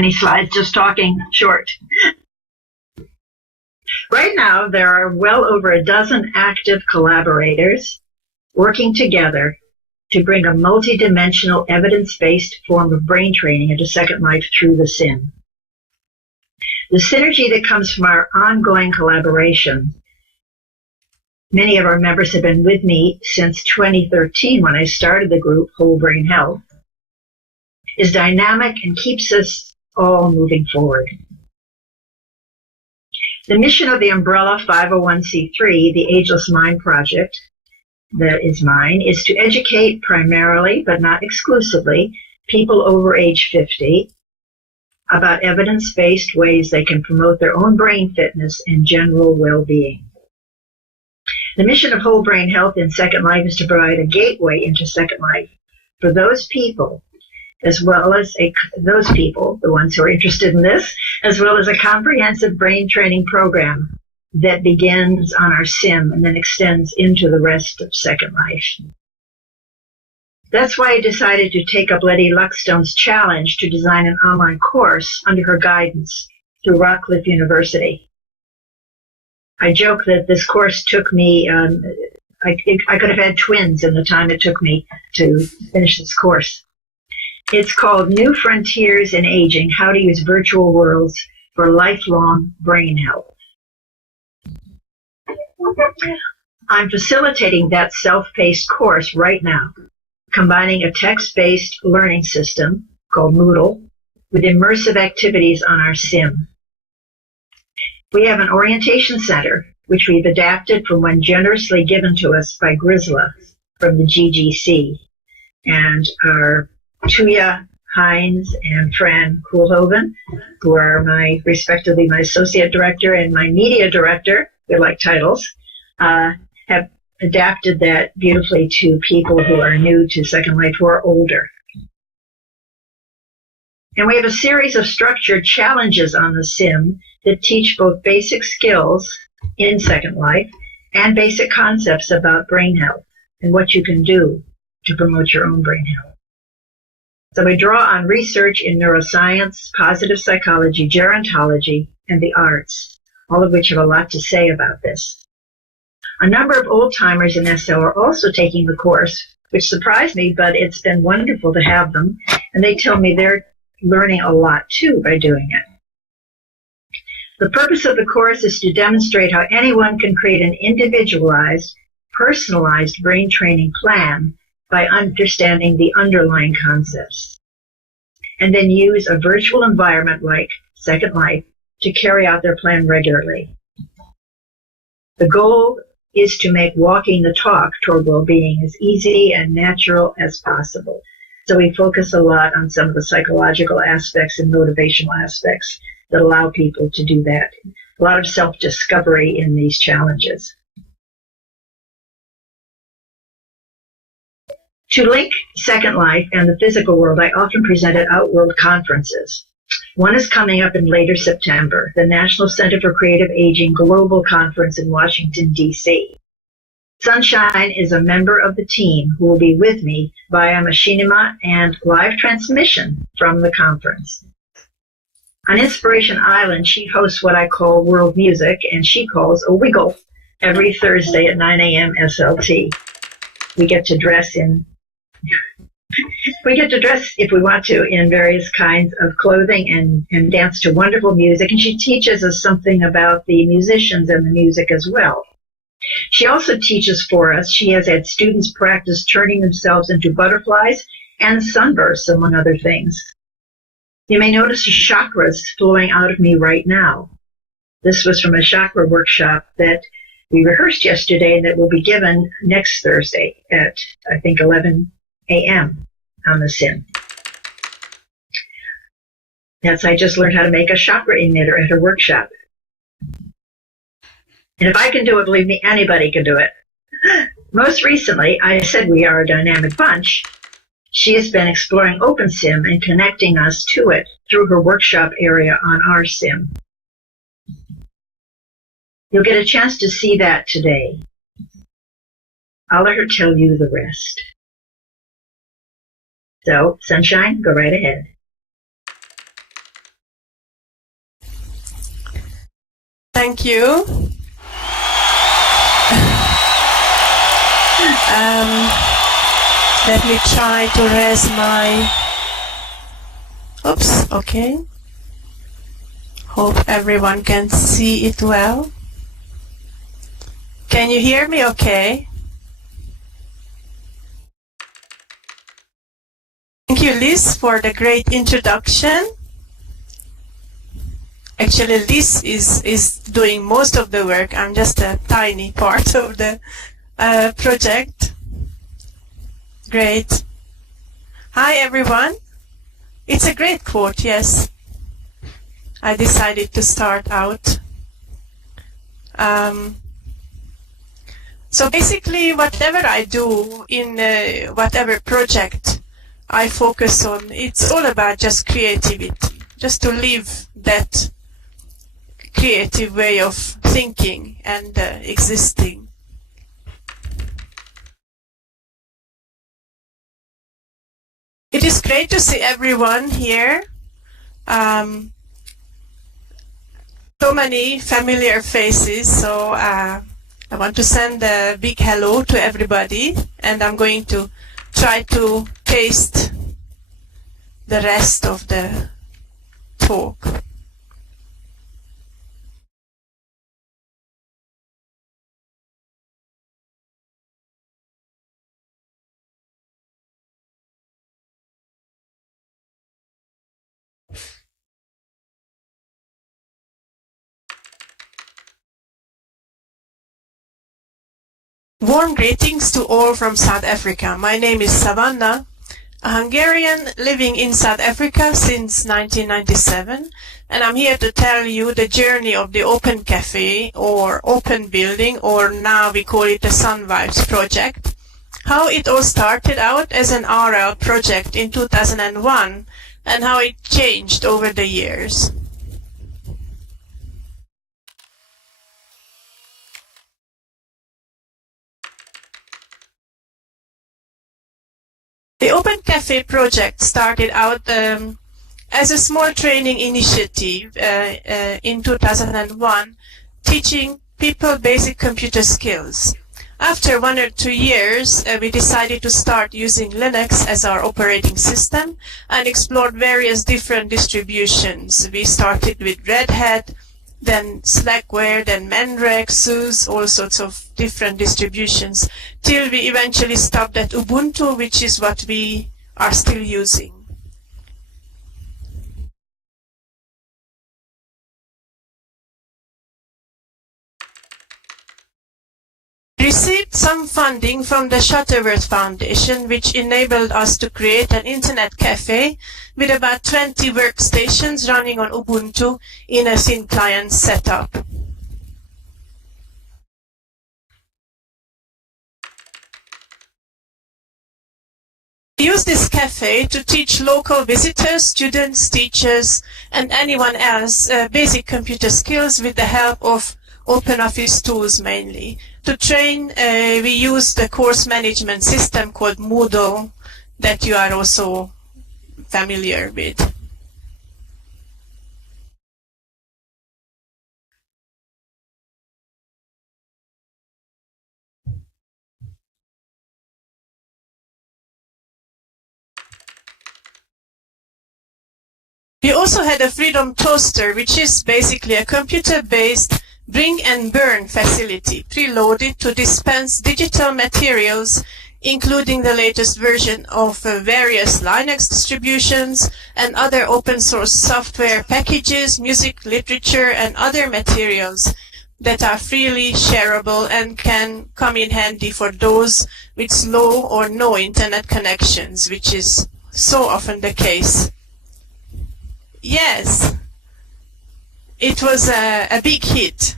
Any slides, just talking short. Right now, there are well over a dozen active collaborators working together to bring a multidimensional, evidence-based form of brain training into Second Life through the sim. The synergy that comes from our ongoing collaboration, many of our members have been with me since 2013 when I started the group Whole Brain Health, is dynamic and keeps us all moving forward. The mission of the umbrella 501c3, the Ageless Mind Project, that is mine, is to educate primarily, but not exclusively, people over age 50 about evidence-based ways they can promote their own brain fitness and general well-being. The mission of Whole Brain Health in Second Life is to provide a gateway into Second Life for those people, as well as those people, the ones who are interested in this, as well as a comprehensive brain training program that begins on our sim and then extends into the rest of Second Life. That's why I decided to take up Letty Luckstone's challenge to design an online course under her guidance through Rockcliffe University. I joke that this course took me, I could have had twins in the time it took me to finish this course. It's called New Frontiers in Aging, How to Use Virtual Worlds for Lifelong Brain Health. I'm facilitating that self-paced course right now, combining a text-based learning system called Moodle with immersive activities on our sim. We have an orientation center, which we've adapted from one generously given to us by Grisla from the GGC, and our Tuya Hines and Fran Koolhoven, who are respectively my associate director and my media director, they're like titles, have adapted that beautifully to people who are new to Second Life, who are older. And we have a series of structured challenges on the sim that teach both basic skills in Second Life and basic concepts about brain health and what you can do to promote your own brain health. So we draw on research in neuroscience, positive psychology, gerontology, and the arts, all of which have a lot to say about this. A number of old-timers in SL are also taking the course, which surprised me, but it's been wonderful to have them, and they tell me they're learning a lot, too, by doing it. The purpose of the course is to demonstrate how anyone can create an individualized, personalized brain training plan by understanding the underlying concepts, and then use a virtual environment like Second Life to carry out their plan regularly. The goal is to make walking the talk toward well-being as easy and natural as possible. So we focus a lot on some of the psychological aspects and motivational aspects that allow people to do that. A lot of self-discovery in these challenges. To link Second Life and the physical world, I often present at Outworld conferences. One is coming up in later September, the National Center for Creative Aging Global Conference in Washington, D.C. Sunshine is a member of the team who will be with me via machinima and live transmission from the conference. On Inspiration Island, she hosts what I call World Music, and she calls a wiggle every Thursday at 9 a.m. SLT. We get to dress, if we want to, in various kinds of clothing and dance to wonderful music. And she teaches us something about the musicians and the music as well. She also teaches for us. She has had students practice turning themselves into butterflies and sunbursts, among other things. You may notice chakras flowing out of me right now. This was from a chakra workshop that we rehearsed yesterday and that will be given next Thursday at, I think, 11 a.m. on the sim. I just learned how to make a chakra emitter at her workshop. And if I can do it, believe me, anybody can do it. Most recently, I said we are a dynamic bunch. She has been exploring OpenSim and connecting us to it through her workshop area on our sim. You'll get a chance to see that today. I'll let her tell you the rest. So, Sunshine, go right ahead. Thank you. Let me try to raise my... Oops, okay. Hope everyone can see it well. Can you hear me okay? Thank you, Liz, for the great introduction. Actually, Liz is doing most of the work. I'm just a tiny part of the project. Great. Hi, everyone. It's a great quote, yes. I decided to start out. So basically, whatever I do in whatever project I focus on, it's all about just creativity, just to live that creative way of thinking and existing. It is great to see everyone here. So many familiar faces, so I want to send a big hello to everybody, and I'm going to try to taste the rest of the talk. Warm greetings to all from South Africa. My name is Savannah, a Hungarian living in South Africa since 1997, and I'm here to tell you the journey of the Open Cafe or Open Building, or now we call it the Sun Vibes project, how it all started out as an RL project in 2001 and how it changed over the years. The Open Cafe project started out as a small training initiative in 2001, teaching people basic computer skills. After 1 or 2 years, we decided to start using Linux as our operating system and explored various different distributions. We started with Red Hat, then Slackware, then Mandrake, SUSE, all sorts of different distributions, till we eventually stopped at Ubuntu, which is what we are still using. We received some funding from the Shuttleworth Foundation, which enabled us to create an internet cafe with about 20 workstations running on Ubuntu in a thin client setup. We use this cafe to teach local visitors, students, teachers, and anyone else basic computer skills with the help of OpenOffice tools mainly. To train, we use the course management system called Moodle that you are also familiar with. We also had a Freedom Toaster, which is basically a computer-based bring and burn facility, preloaded to dispense digital materials, including the latest version of various Linux distributions and other open source software packages, music, literature, and other materials that are freely shareable and can come in handy for those with slow or no internet connections, which is so often the case. Yes, it was a big hit.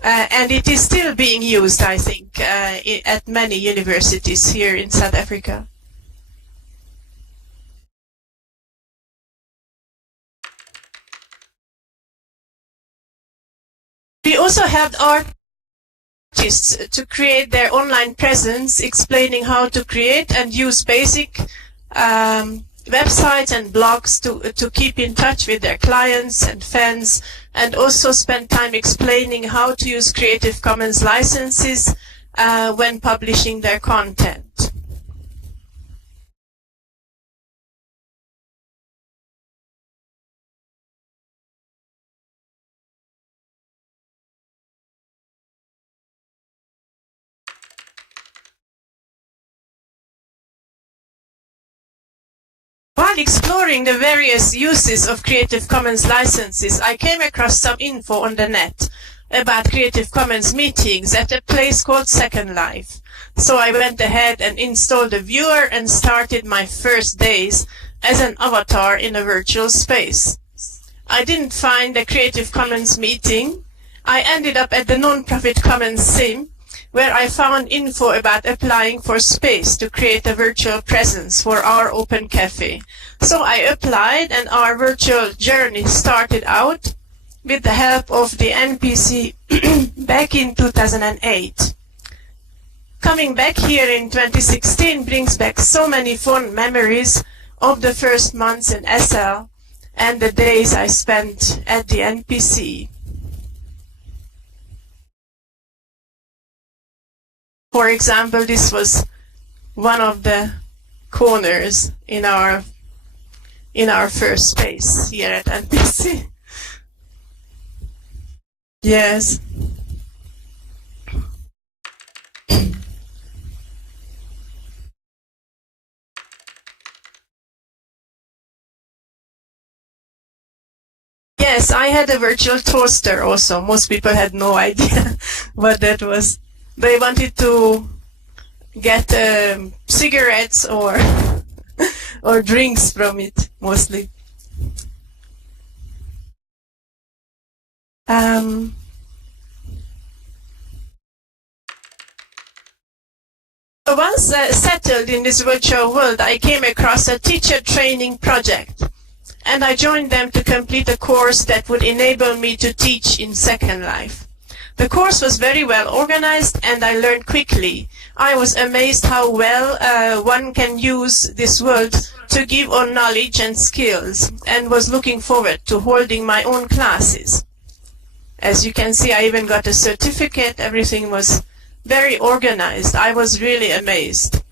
And it is still being used, I think, at many universities here in South Africa. We also helped artists to create their online presence, explaining how to create and use basic websites and blogs to keep in touch with their clients and fans, and also spend time explaining how to use Creative Commons licenses when publishing their content. While exploring the various uses of Creative Commons licenses, I came across some info on the net about Creative Commons meetings at a place called Second Life. So I went ahead and installed a viewer and started my first days as an avatar in a virtual space. I didn't find a Creative Commons meeting. I ended up at the non-profit Commons Sim, where I found info about applying for space to create a virtual presence for our open cafe. So I applied, and our virtual journey started out with the help of the NPC back in 2008. Coming back here in 2016 brings back so many fond memories of the first months in SL and the days I spent at the NPC. For example, this was one of the corners in our first space here at NPC. Yes. Yes, I had a virtual toaster also. Most people had no idea what that was. They wanted to get cigarettes or or drinks from it, mostly. Once settled in this virtual world, I came across a teacher training project, and I joined them to complete a course that would enable me to teach in Second Life. The course was very well organized, and I learned quickly. I was amazed how well one can use this world to give on knowledge and skills, and was looking forward to holding my own classes. As you can see, I even got a certificate. Everything was very organized. I was really amazed.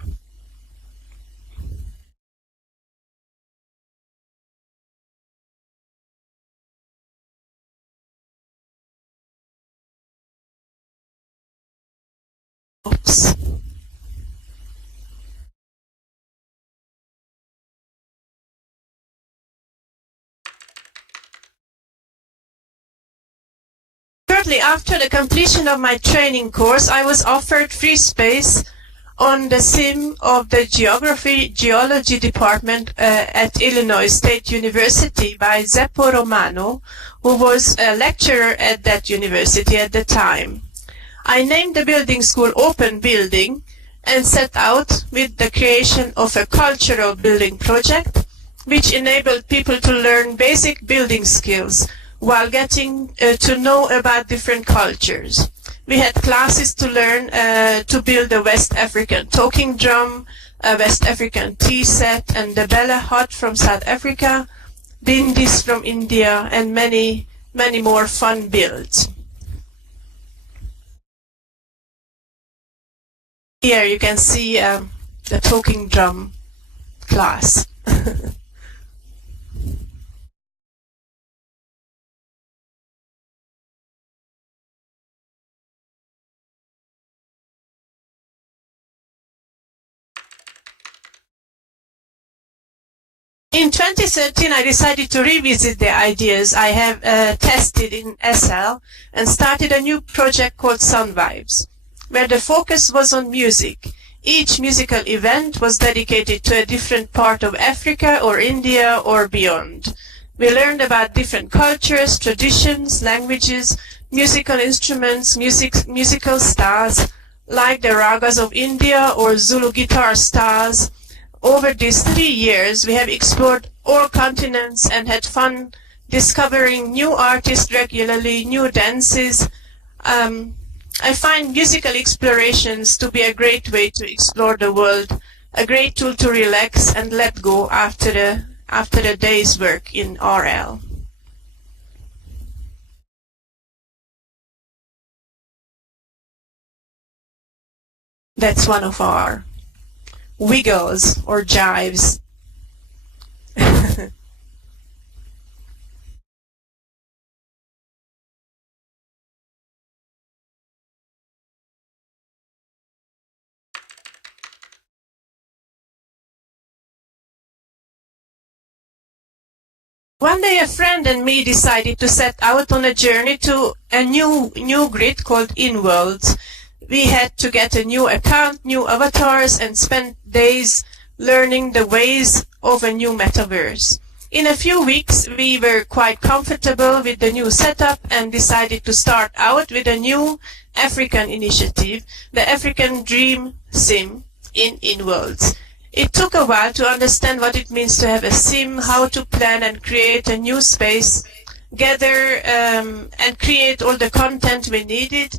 Oops. Shortly after the completion of my training course, I was offered free space on the sim of the Geology department at Illinois State University by Zeppo Romano, who was a lecturer at that university at the time. I named the building school Open Building and set out with the creation of a cultural building project which enabled people to learn basic building skills while getting to know about different cultures. We had classes to learn to build a West African talking drum, a West African tea set, and the Bella hut from South Africa, bindis from India, and many, many more fun builds. Here you can see the talking drum class. In 2013, I decided to revisit the ideas I have tested in SL and started a new project called Sun Vibes, where the focus was on music. Each musical event was dedicated to a different part of Africa or India or beyond. We learned about different cultures, traditions, languages, musical instruments, musical styles, like the ragas of India or Zulu guitar styles. Over these 3 years, we have explored all continents and had fun discovering new artists regularly, new dances. I find musical explorations to be a great way to explore the world a great tool to relax and let go after the day's work in RL. That's one of our wiggles or jives. One day a friend and me decided to set out on a journey to a new grid called InWorlds. We had to get a new account, new avatars, and spend days learning the ways of a new metaverse. In a few weeks, we were quite comfortable with the new setup and decided to start out with a new African initiative, the African Dream Sim in InWorlds. It took a while to understand what it means to have a sim, how to plan and create a new space, gather and create all the content we needed.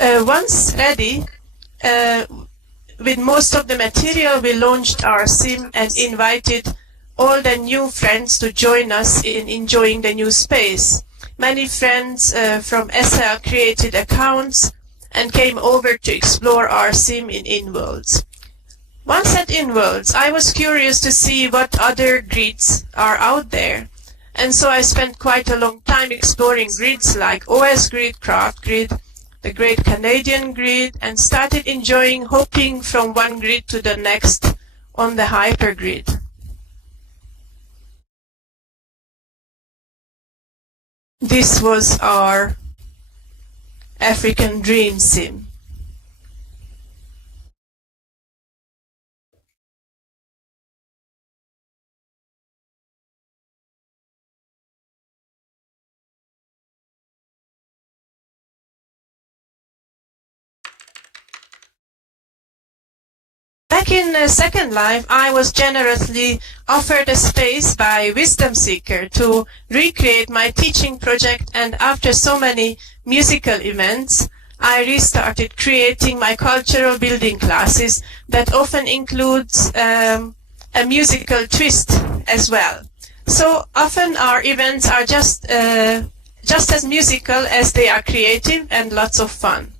Once ready, with most of the material, we launched our sim and invited all the new friends to join us in enjoying the new space. Many friends from SL created accounts and came over to explore our sim in InWorlds. Once at InWorlds, I was curious to see what other grids are out there, and so I spent quite a long time exploring grids like OS Grid, Craft Grid, the Great Canadian Grid, and started enjoying hopping from one grid to the next on the hypergrid. This was our African Dream Sim. Back in Second Life, I was generously offered a space by Wisdomseeker to recreate my teaching project, and after so many musical events, I restarted creating my cultural building classes that often includes a musical twist as well. So often our events are just as musical as they are creative and lots of fun.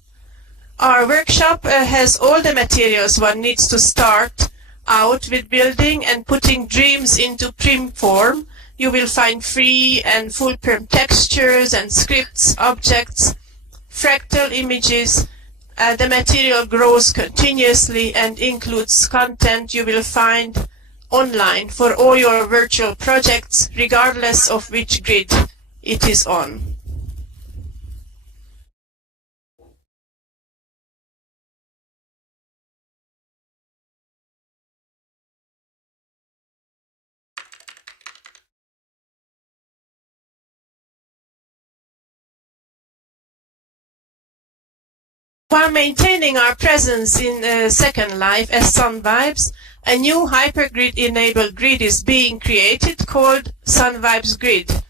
Our workshop has all the materials one needs to start out with building and putting dreams into prim form. You will find free and full prim textures and scripts, objects, fractal images. The material grows continuously and includes content you will find online for all your virtual projects, regardless of which grid it is on. While maintaining our presence in Second Life as Sun Vibes, a new hypergrid-enabled grid is being created called Sun Vibes Grid.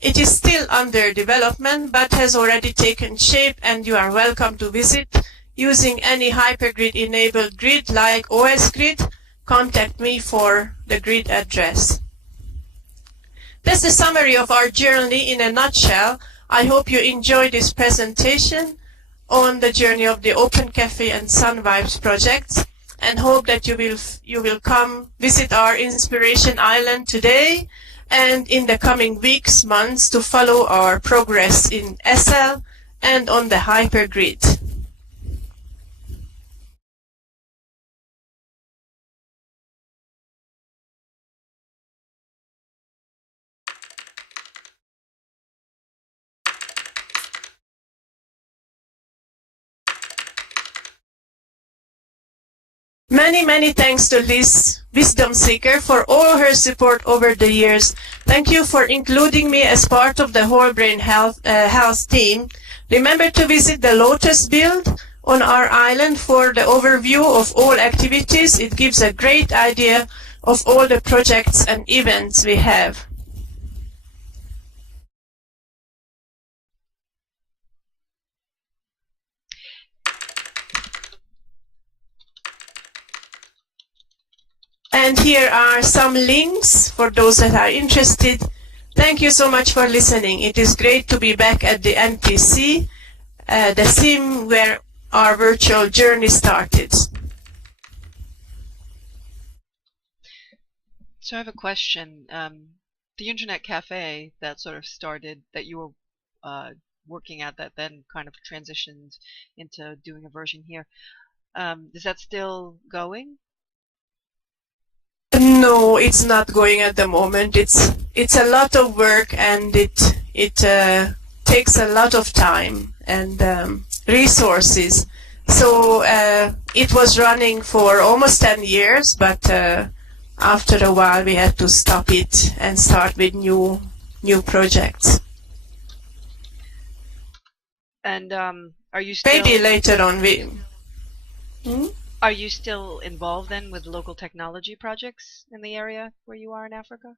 It is still under development but has already taken shape, and you are welcome to visit using any hypergrid-enabled grid like OS Grid. Contact me for the grid address. That's the summary of our journey in a nutshell. I hope you enjoyed this presentation on the journey of the Open Cafe and Sun Vibes projects, and hope that you will come visit our Inspiration Island today and in the coming weeks, months, to follow our progress in SL and on the hypergrid. Many thanks to Liz, Wisdomseeker, for all her support over the years. Thank you for including me as part of the Whole Brain Health team. Remember to visit the Lotus build on our island for the overview of all activities. It gives a great idea of all the projects and events we have. And here are some links for those that are interested. Thank you so much for listening. It is great to be back at the NPC, the sim where our virtual journey started. So I have a question. The internet cafe that sort of started, that you were working at, that then kind of transitioned into doing a version here, is that still going? No, it's not going at the moment. It's a lot of work, and it takes a lot of time and resources. So it was running for almost 10 years, but after a while we had to stop it and start with new projects. And are you still... Maybe later on we... Are you still involved then with local technology projects in the area where you are in Africa?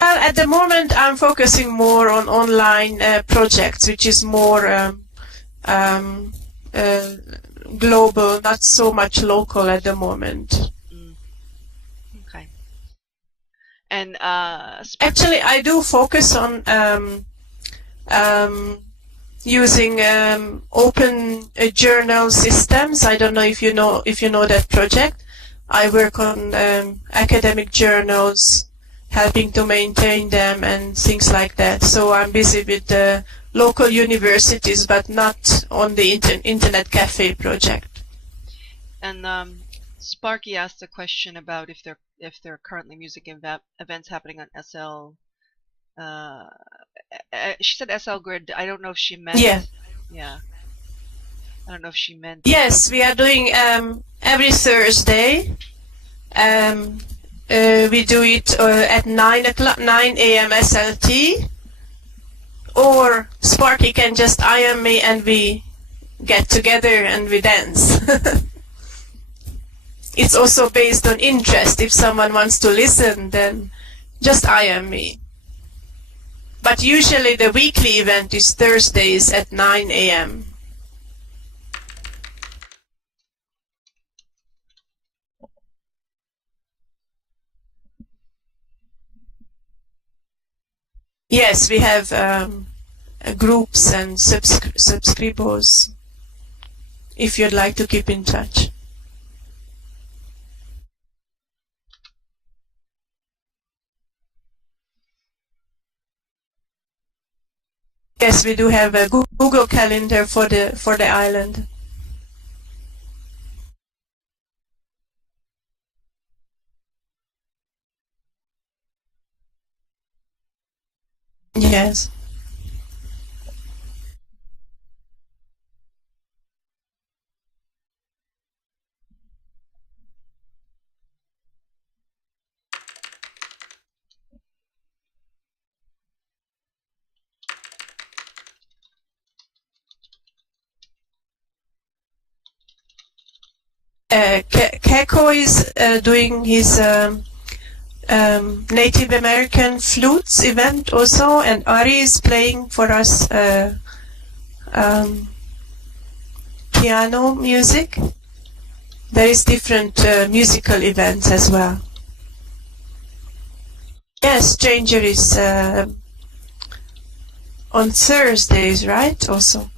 Well, at the moment I'm focusing more on online projects, which is more global, not so much local at the moment. Okay. And actually, I do focus on using open journal systems. I don't know if you know that project. I work on academic journals, helping to maintain them and things like that. So I'm busy with the local universities, but not on the internet cafe project. And Sparky asked a question about if there are currently music events happening on SL. She said SL Grid. I don't know if she meant. Yeah. Yeah. I don't know if she meant. Yes, we are doing every Thursday. We do it at 9 a.m. SLT. Or Sparky can just IM me and we get together and we dance. It's also based on interest. If someone wants to listen, then just IM me. But usually the weekly event is Thursdays at 9 a.m. Yes, we have groups and subscribers, if you'd like to keep in touch. Yes, we do have a Google Calendar for the island. Yes. Keiko is doing his Native American flutes event also, and Ari is playing for us piano music. There is different musical events as well. Yes, Stranger is on Thursdays, right? Also.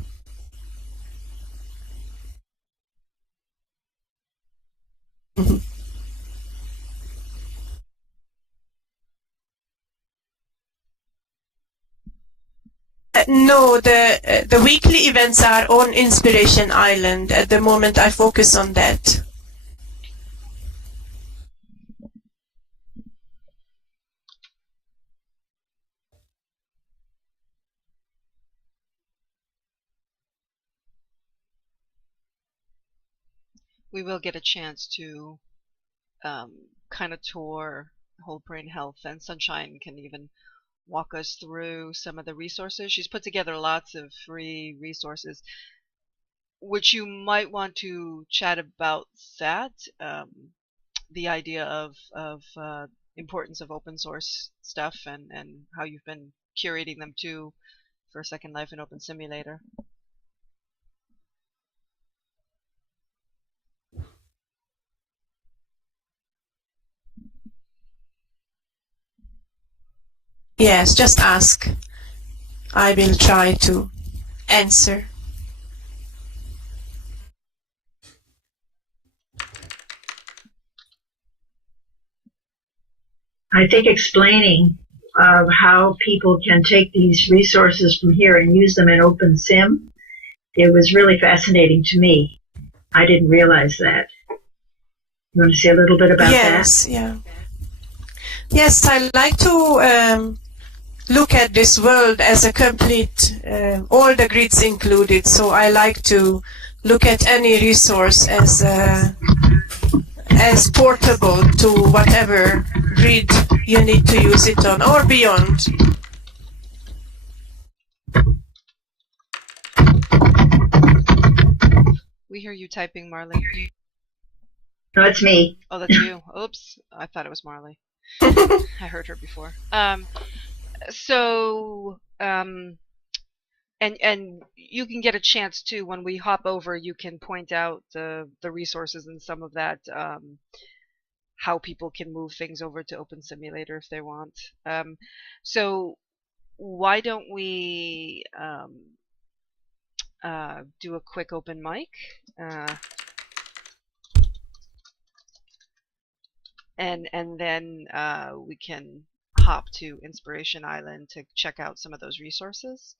No, the weekly events are on Inspiration Island. At the moment, I focus on that. We will get a chance to kind of tour Whole Brain Health, and Sunshine can even walk us through some of the resources. She's put together lots of free resources, which you might want to chat about that. The idea of importance of open source stuff, and how you've been curating them too for Second Life and Open Simulator. Yes, just ask. I will try to answer. I think explaining how people can take these resources from here and use them in OpenSim, it was really fascinating to me. I didn't realize that. You want to say a little bit about that? Yes, yeah. Yes, I like to look at this world as a complete, all the grids included. So I like to look at any resource as portable to whatever grid you need to use it on or beyond. We hear you typing, Marley. No, it's me. Oh, that's you. Oops, I thought it was Marley. I heard her before. And you can get a chance too when we hop over. You can point out the resources and some of that, how people can move things over to Open Simulator if they want. So why don't we do a quick open mic? And then we can hop to Inspiration Island to check out some of those resources.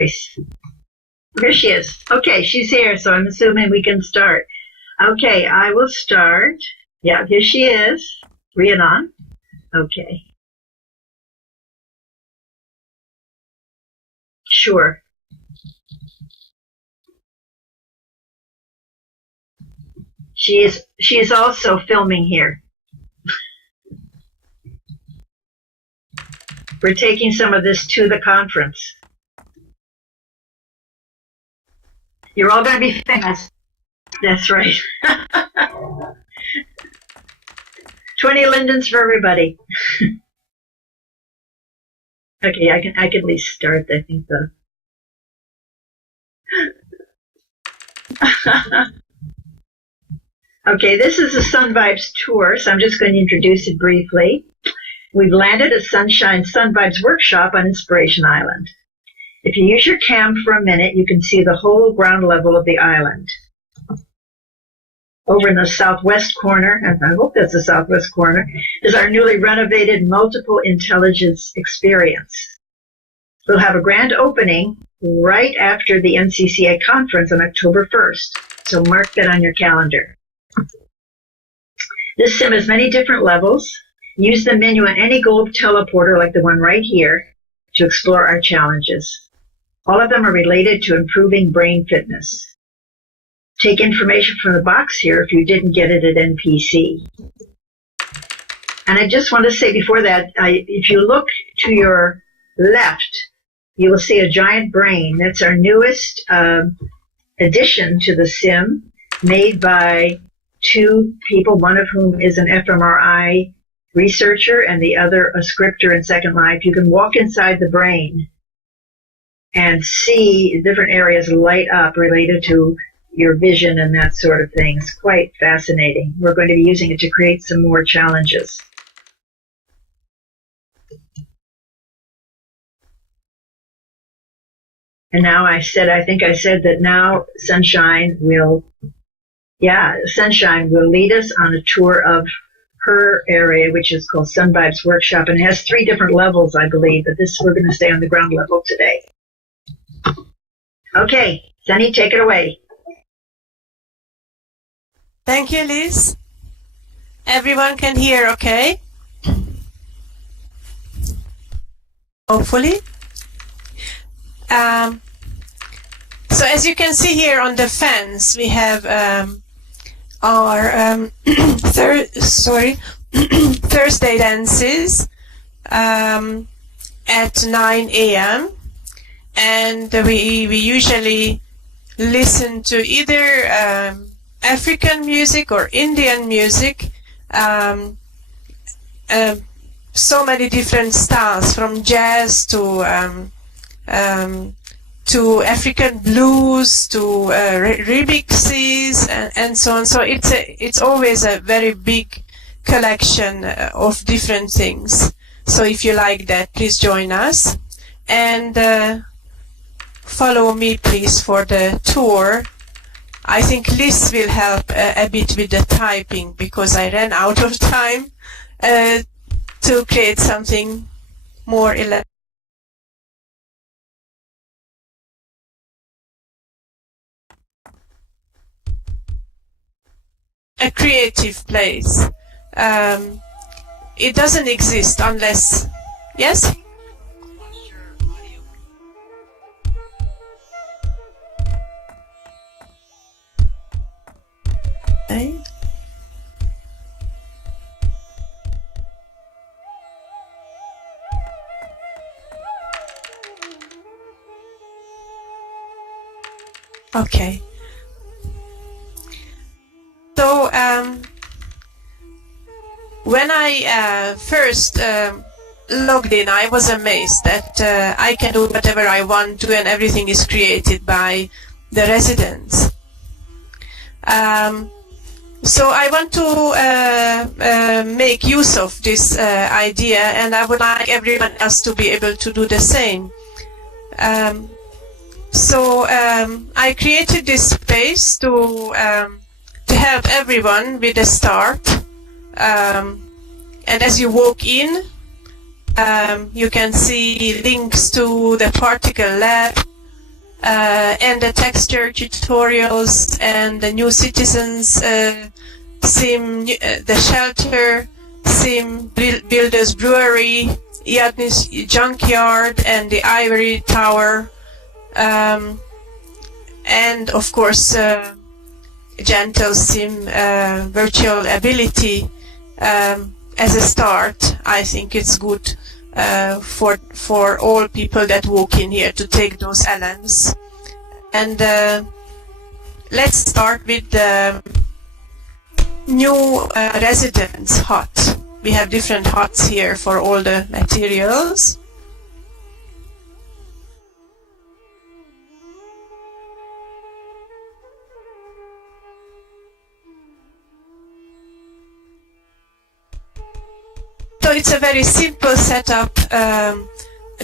Here she is. Okay, she's here, so I'm assuming we can start. Okay, I will start. Yeah, here she is. Rhiannon. Okay. Sure. She is also filming here. We're taking some of this to the conference. You're all going to be famous. That's right. 20 lindens for everybody. Okay, I can at least start. I think Okay, this is a Sun Vibes tour, so I'm just going to introduce it briefly. We've landed at Sunshine Sun Vibes Workshop on Inspiration Island. If you use your cam for a minute, you can see the whole ground level of the island. Over in the southwest corner, and I hope that's the southwest corner, is our newly renovated multiple intelligence experience. We'll have a grand opening right after the NCCA conference on October 1st, so mark that on your calendar. This sim has many different levels. Use the menu on any gold teleporter like the one right here to explore our challenges. All of them are related to improving brain fitness. Take information from the box here if you didn't get it at NPC. And I just want to say before that, if you look to your left, you will see a giant brain. That's our newest addition to the sim, made by two people, one of whom is an fMRI researcher and the other a scripter in Second Life. You can walk inside the brain and see different areas light up related to your vision and that sort of thing. It's quite fascinating. We're going to be using it to create some more challenges. And now I think I said that now Sunshine will lead us on a tour of her area, which is called Sun Vibes Workshop, and it has 3 different levels, I believe, but we're going to stay on the ground level today. Okay, Sunny, take it away. Thank you, Liz. Everyone can hear okay? Hopefully. So as you can see here on the fence, we have our Thursday dances at 9 a.m. and we usually listen to either African music or Indian music. So many different styles, from jazz to African blues to remixes and so on. So it's always a very big collection of different things. So if you like that, please join us and follow me, please, for the tour. I think Liz will help a bit with the typing because I ran out of time to create something more elaborate. A creative place. It doesn't exist unless... Yes? Okay. Okay. So when I first logged in, I was amazed that I can do whatever I want to and everything is created by the residents. So I want to make use of this idea, and I would like everyone else to be able to do the same. So I created this space to help everyone with the start. And as you walk in, you can see links to the particle lab, and the texture tutorials, and the new citizens sim, the shelter sim, Builders Brewery, Yadnis Junkyard, and the Ivory Tower, and of course Gentle Sim virtual ability. As a start, I think it's good for all people that walk in here to take those elements. And let's start with the new residence hut. We have different huts here for all the materials. So it's a very simple setup,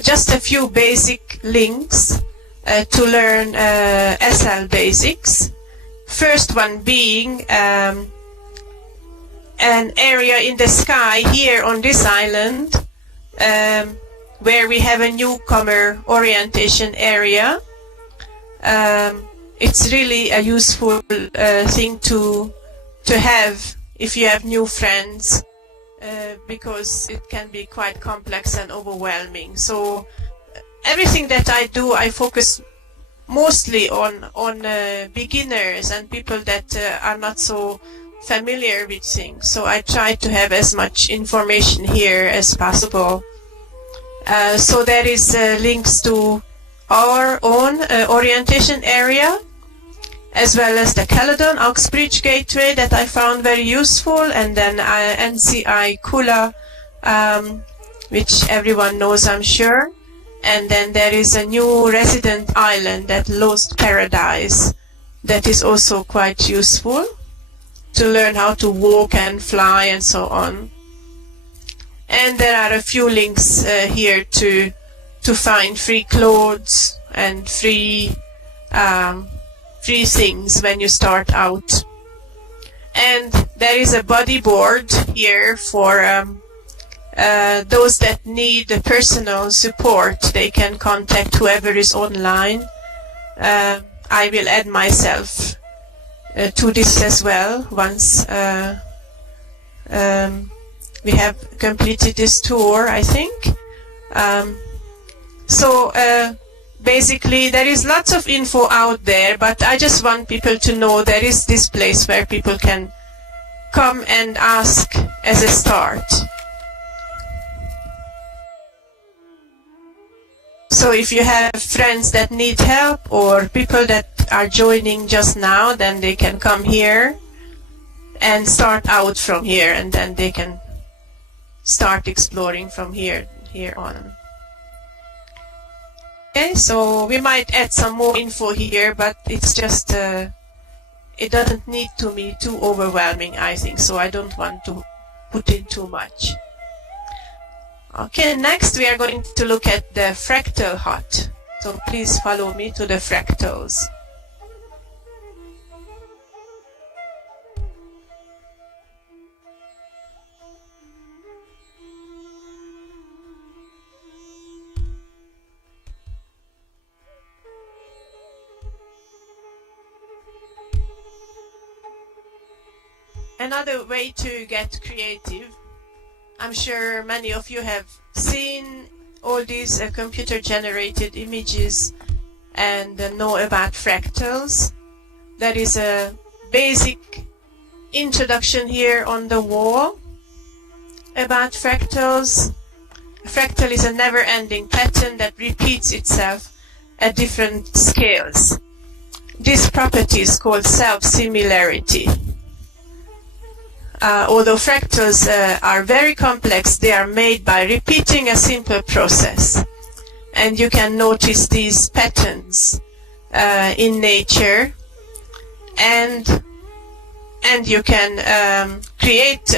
just a few basic links to learn SL basics. First one being an area in the sky here on this island where we have a newcomer orientation area. It's really a useful thing to have if you have new friends. Because it can be quite complex and overwhelming. So everything that I do, I focus mostly on beginners and people that are not so familiar with things. So I try to have as much information here as possible. So there is links to our own orientation area, as well as the Caledon Uxbridge Gateway that I found very useful, and then NCI Kula, which everyone knows, I'm sure. And then there is a new resident island, that Lost Paradise, that is also quite useful to learn how to walk and fly and so on. And there are a few links here to find free clothes and free things when you start out. And there is a body board here for those that need personal support. They can contact whoever is online. I will add myself to this as well once we have completed this tour, I think. Basically, there is lots of info out there, but I just want people to know there is this place where people can come and ask as a start. So if you have friends that need help or people that are joining just now, then they can come here and start out from here, and then they can start exploring from here on. Okay, so we might add some more info here, but it's just, it doesn't need to be too overwhelming, I think, so I don't want to put in too much. Okay, next we are going to look at the fractal hut. So please follow me to the fractals. Another way to get creative, I'm sure many of you have seen all these computer-generated images and know about fractals. There is a basic introduction here on the wall about fractals. A fractal is a never-ending pattern that repeats itself at different scales. This property is called self-similarity. Although fractals are very complex, they are made by repeating a simple process. And you can notice these patterns in nature, and you can create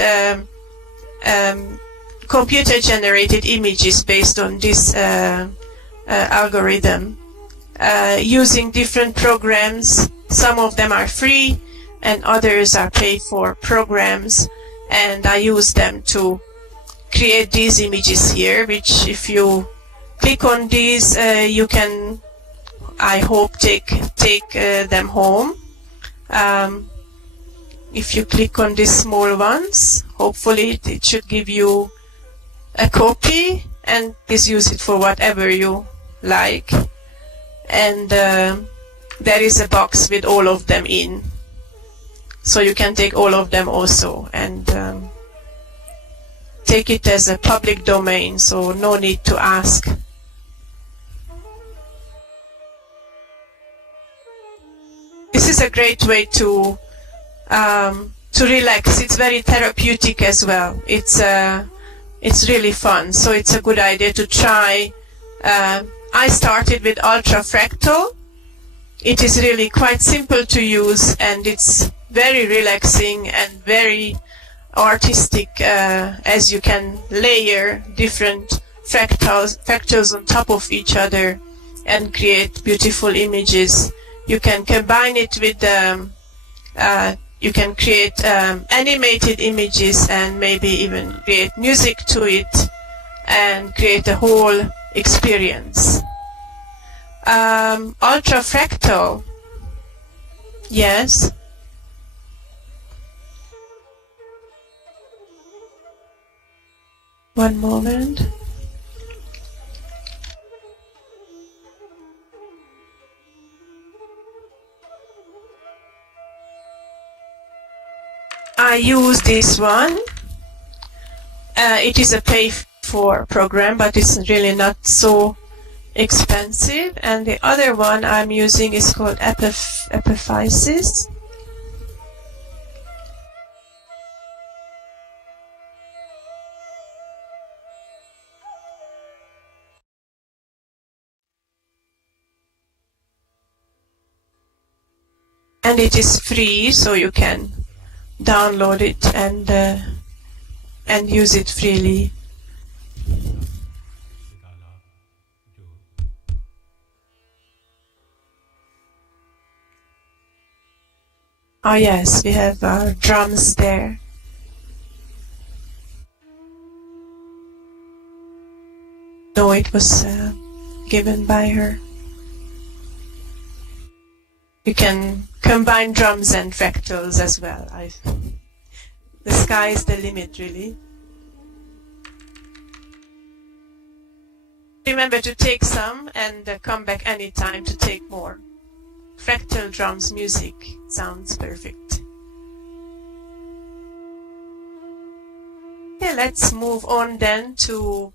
computer-generated images based on this algorithm using different programs. Some of them are free, and others are paid-for programs, and I use them to create these images here, which if you click on these, you can I hope take them home. If you click on these small ones, hopefully it should give you a copy, and please use it for whatever you like. And there is a box with all of them in, so you can take all of them also, and take it as a public domain, so no need to ask. This is a great way to relax. It's very therapeutic as well. It's really fun, so it's a good idea to try. I started with Ultra Fractal. It is really quite simple to use, and it's very relaxing and very artistic, as you can layer different fractals on top of each other and create beautiful images. You can combine it with you can create animated images and maybe even create music to it and create a whole experience. Ultra Fractal, yes. One moment. I use this one. It is a pay-for program, but it's really not so expensive. And the other one I'm using is called Epiphysis. And it is free, so you can download it and use it freely. Oh yes, we have our drums there. No, it was given by her. You can combine drums and fractals as well. The sky is the limit, really. Remember to take some and come back anytime to take more. Fractal drums music sounds perfect. Okay, let's move on then to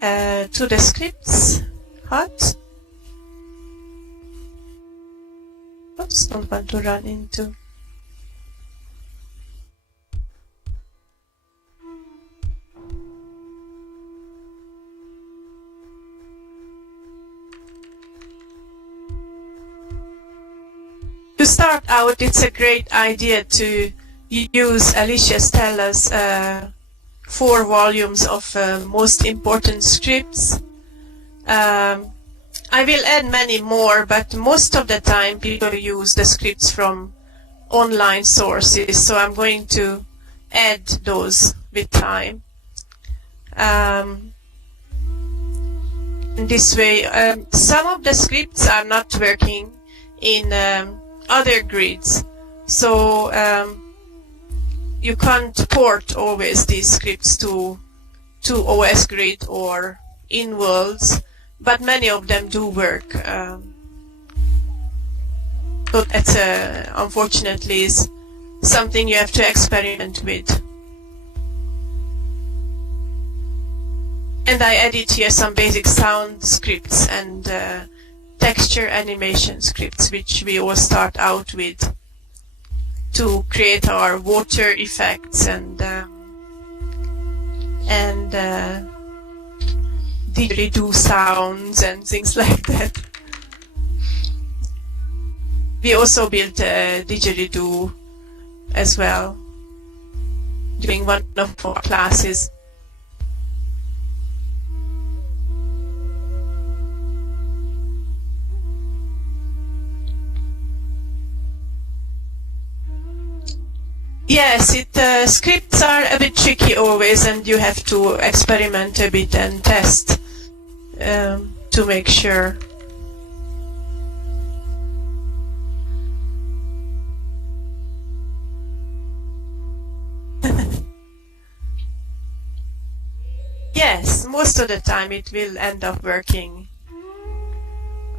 the scripts hut. Oops, don't want to run into. To start out, it's a great idea to use Alicia Stella's 4 volumes of most important scripts. I will add many more, but most of the time people use the scripts from online sources, so I'm going to add those with time. This way, some of the scripts are not working in other grids, so you can't port always these scripts to OS grid or in worlds, but many of them do work. But it's unfortunately is something you have to experiment with. And I added here some basic sound scripts and texture animation scripts, which we all start out with to create our water effects and didgeridoo sounds and things like that. We also built a didgeridoo as well during one of our classes. Yes, scripts are a bit tricky always, and you have to experiment a bit and test to make sure most of the time it will end up working.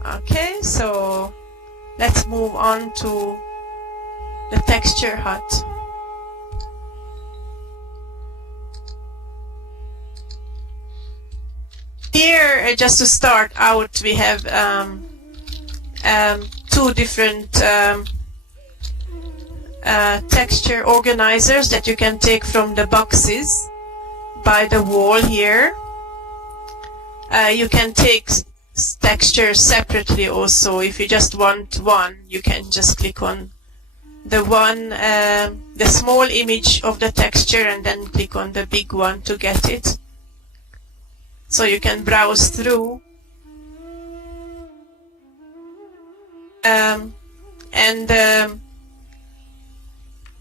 Okay, so let's move on to the texture hut. Here, just to start out, we have two different texture organizers that you can take from the boxes by the wall here. You can take textures separately also. If you just want one, you can just click on the one, the small image of the texture, and then click on the big one to get it. So you can browse through.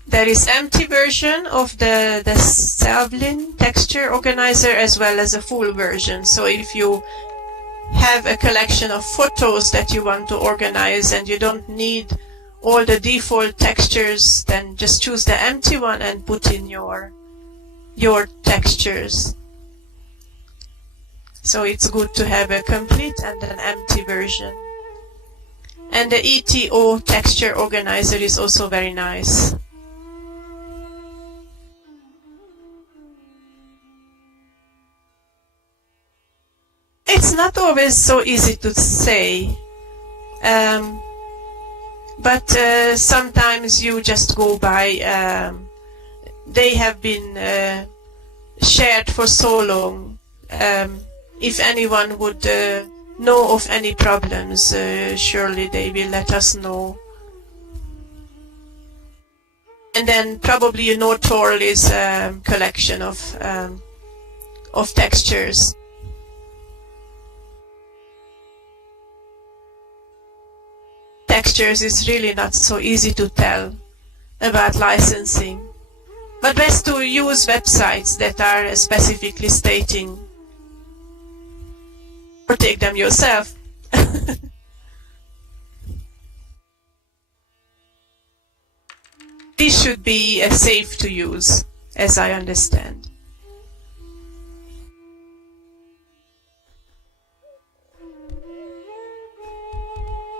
There is empty version of the Lynne texture organizer as well as a full version. So if you have a collection of photos that you want to organize and you don't need all the default textures, then just choose the empty one and put in your textures. So it's good to have a complete and an empty version. And the ETO texture organizer is also very nice. It's not always so easy to say, but sometimes you just go by, they have been shared for so long. If anyone would know of any problems, surely they will let us know. And then probably you know Torl is a collection of textures. Textures is really not so easy to tell about licensing, but best to use websites that are specifically stating, or take them yourself. This should be safe to use, as I understand.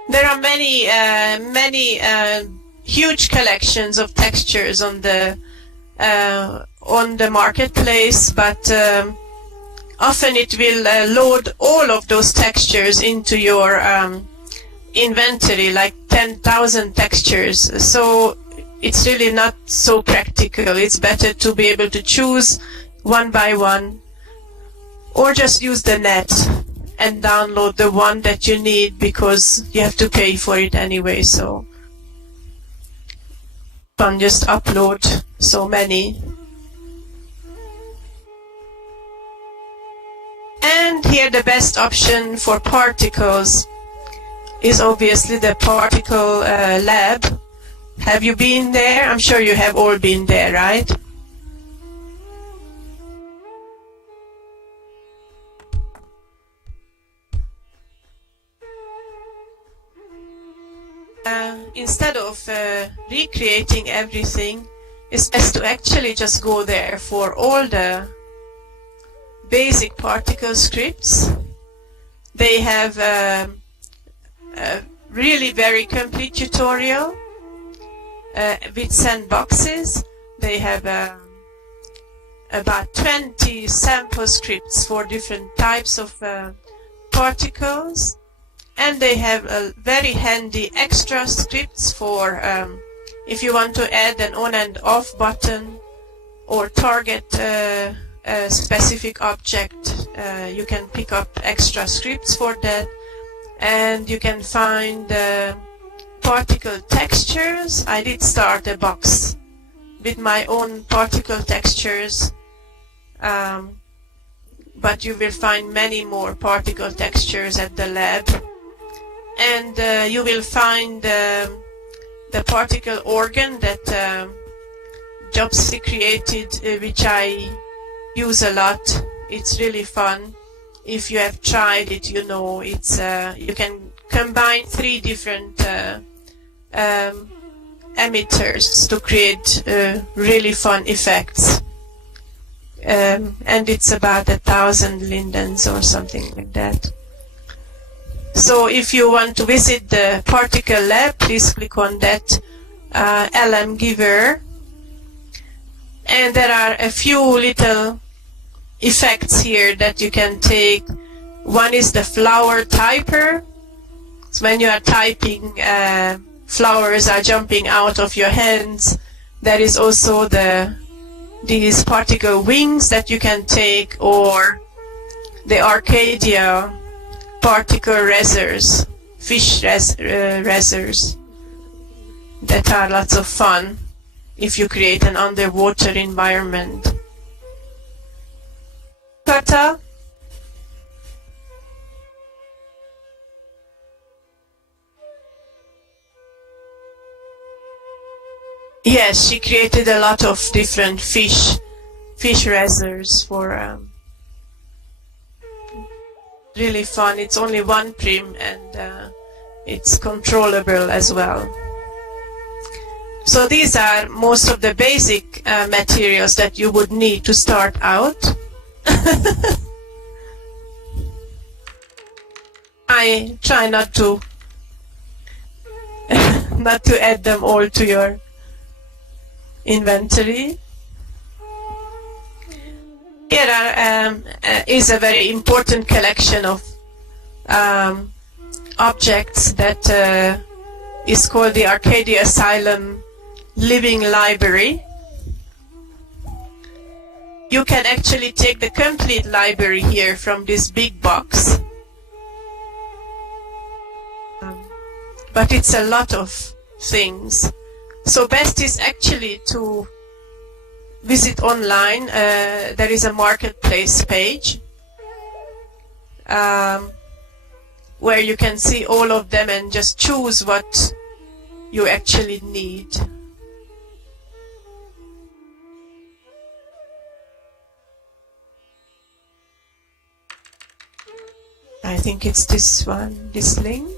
There are many huge collections of textures on the marketplace, but often it will load all of those textures into your inventory, like 10,000 textures. So it's really not so practical. It's better to be able to choose one by one, or just use the net and download the one that you need, because you have to pay for it anyway. So don't just upload so many. And here the best option for particles is obviously the particle lab. Have you been there? I'm sure you have all been there, right? Instead of recreating everything, it's best to actually just go there for all the basic particle scripts. They have a really very complete tutorial with sandboxes. They have about 20 sample scripts for different types of particles. And they have a very handy extra scripts for if you want to add an on and off button or target a specific object, you can pick up extra scripts for that. And you can find particle textures. I did start a box with my own particle textures, but you will find many more particle textures at the lab. And you will find the particle organ that Jobsy created, which I use a lot. It's really fun. If you have tried it, you know it's you can combine 3 different emitters to create really fun effects. and it's about 1,000 lindens or something like that. So if you want to visit the particle lab, please click on that LM giver. And there are a few little effects here that you can take. One is the flower typer. So when you are typing, flowers are jumping out of your hands. There is also these particle wings that you can take, or the Arcadia particle razors, fish razors, that are lots of fun if you create an underwater environment. Kata? Yes, she created a lot of different fish razors for really fun. It's only one prim, and it's controllable as well. So these are most of the basic materials that you would need to start out. I try not to add them all to your inventory. Here is a very important collection of objects that is called the Arcadia Asylum Living Library. You can actually take the complete library here from this big box. But it's a lot of things. So best is actually to visit online. There is a marketplace page where you can see all of them and just choose what you actually need. I think it's this one, this link.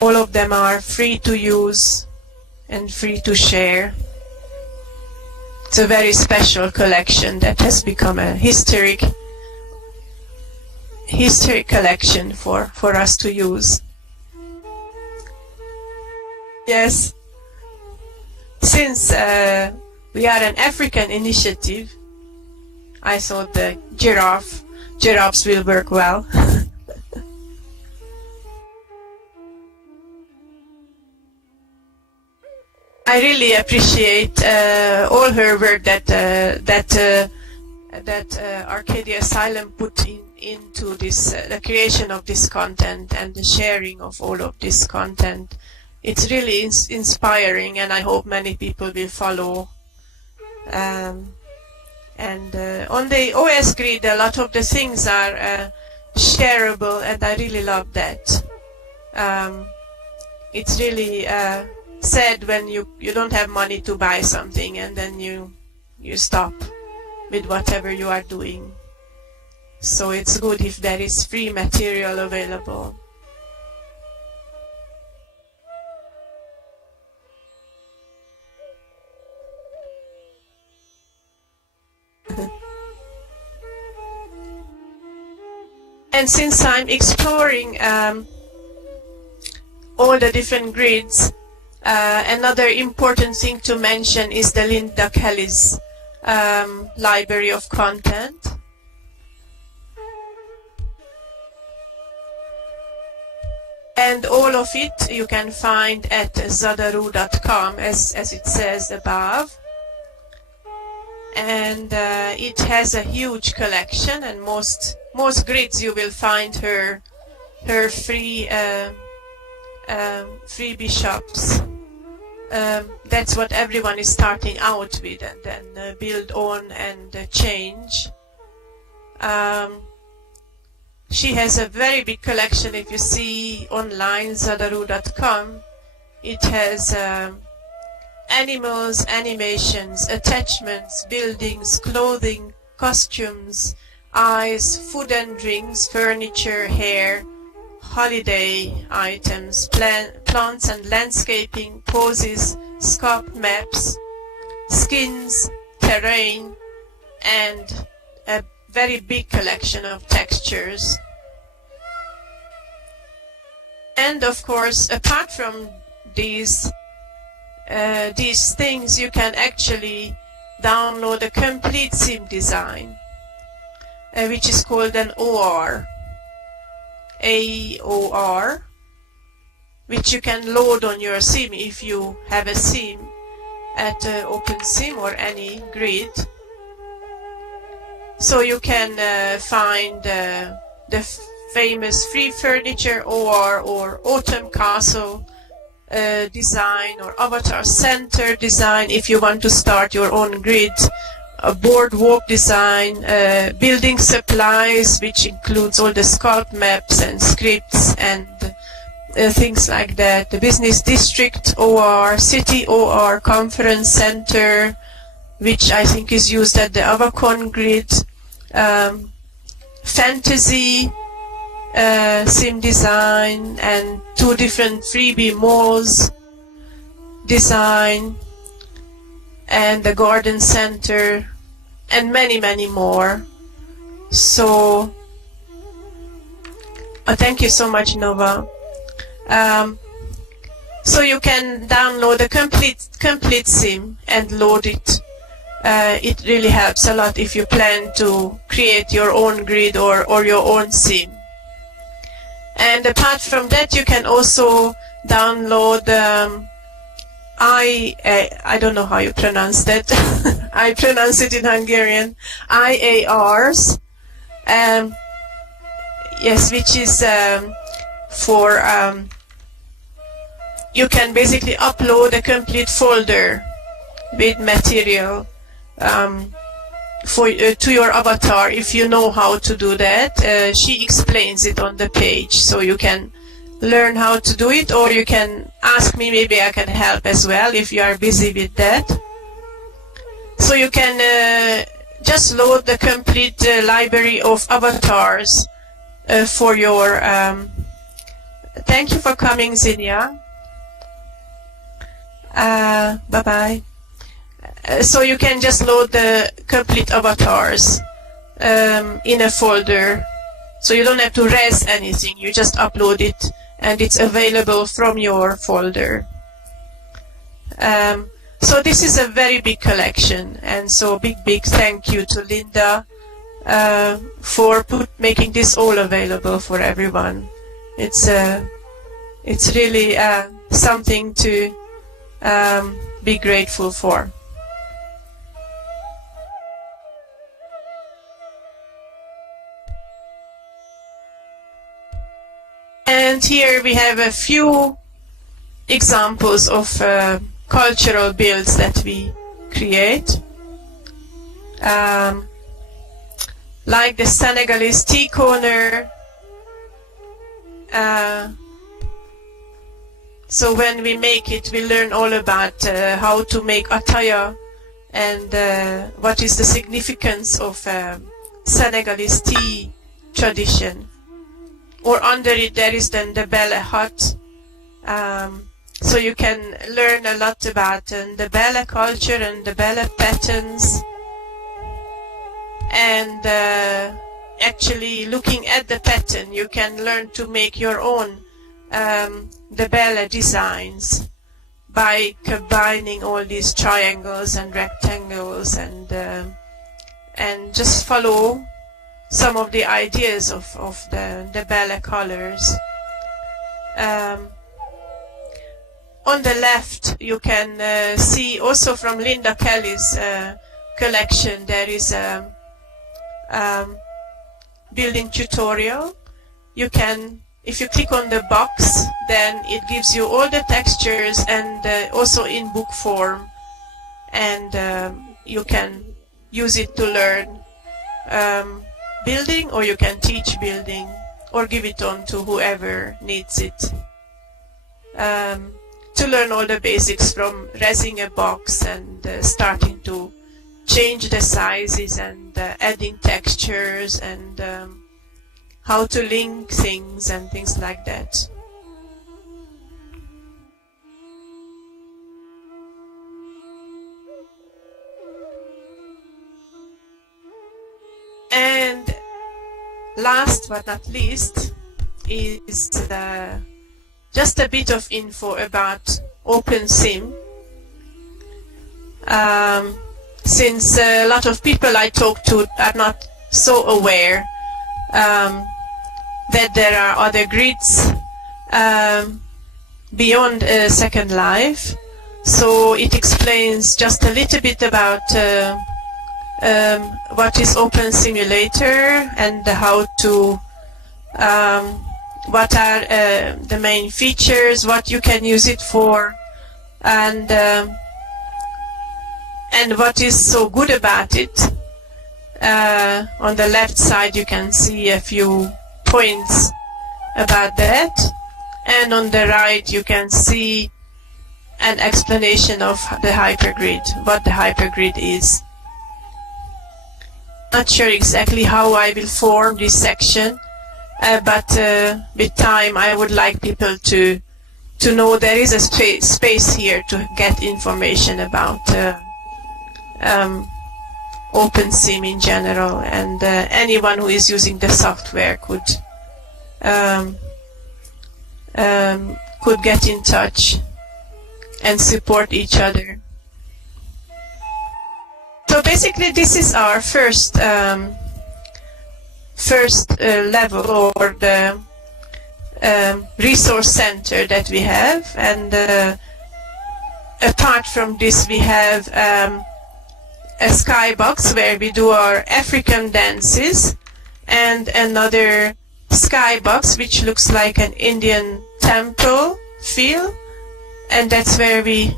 All of them are free to use and free to share. It's a very special collection that has become a historic collection for us to use. Yes, since we are an African initiative, I thought the giraffes will work well. I really appreciate all her work that Arcadia Asylum put into this, the creation of this content and the sharing of all of this content. It's really inspiring, and I hope many people will follow. On the OS grid, a lot of the things are shareable, and I really love that. It's really sad when you don't have money to buy something, and then you stop with whatever you are doing. So it's good if there is free material available. And since I'm exploring all the different grids, another important thing to mention is the Linda Kelly's library of content. And all of it you can find at zadaru.com, as it says above. And it has a huge collection, and most grids you will find her free bishops. That's what everyone is starting out with, and then build on and change. She has a very big collection. If you see online, zadaru.com, it has animals, animations, attachments, buildings, clothing, costumes, eyes, food and drinks, furniture, hair, holiday items, plants and landscaping, poses, sculpt maps, skins, terrain, and a very big collection of textures. And of course, apart from these things, you can actually download a complete sim design, which is called an OR, AOR, which you can load on your sim if you have a sim at OpenSim or any grid. So you can find the famous free furniture or autumn castle design or avatar center design if you want to start your own grid, a boardwalk design, building supplies, which includes all the sculpt maps and scripts and things like that, the business district OR, city OR, conference center, which I think is used at the Avacon grid, fantasy sim design, and 2 different freebie malls design, and the garden center, and many more. So thank you so much, Nova. So you can download a complete sim and load it. It really helps a lot if you plan to create your own grid or your own sim. And apart from that, you can also download I don't know how you pronounce that. I pronounce it in Hungarian, IARs. Yes, which is for you can basically upload a complete folder with material to your avatar if you know how to do that. She explains it on the page, so you can learn how to do it, or you can ask me, maybe I can help as well if you are busy with that. So you can just load the complete library of avatars for your thank you for coming, Zinnia. Bye-bye. So you can just load the complete avatars in a folder. So you don't have to res anything, you just upload it and it's available from your folder. So this is a very big collection, and so big thank you to Linda for making this all available for everyone. It's really something to be grateful for. And here we have a few examples of cultural builds that we create. Like the Senegalese tea corner. So when we make it, we learn all about how to make ataya and what is the significance of Senegalese tea tradition. Or under it there is then the Belle hut. So you can learn a lot about the Belle culture and the Belle patterns. And actually looking at the pattern, you can learn to make your own the Belle designs by combining all these triangles and rectangles and just follow some of the ideas of the Belle colors. On the left you can see also from Linda Kelly's collection there is a building tutorial. You can, if you click on the box, then it gives you all the textures and also in book form, and you can use it to learn building, or you can teach building or give it on to whoever needs it. To learn all the basics from resing a box and starting to change the sizes and adding textures and how to link things and things like that. And last but not least is just a bit of info about OpenSim. Since a lot of people I talk to are not so aware that there are other grids beyond Second Life, so it explains just a little bit about what is Open Simulator and how to what are the main features, what you can use it for, and what is so good about it. On the left side you can see a few points about that, and on the right you can see an explanation of the hypergrid, what the hypergrid is. Not sure exactly how I will form this section, but with time I would like people to know there is a space here to get information about OpenSim in general, and anyone who is using the software could get in touch and support each other. So basically this is our first level, or the resource center that we have, and apart from this we have a skybox where we do our African dances, and another skybox which looks like an Indian temple feel, and that's where we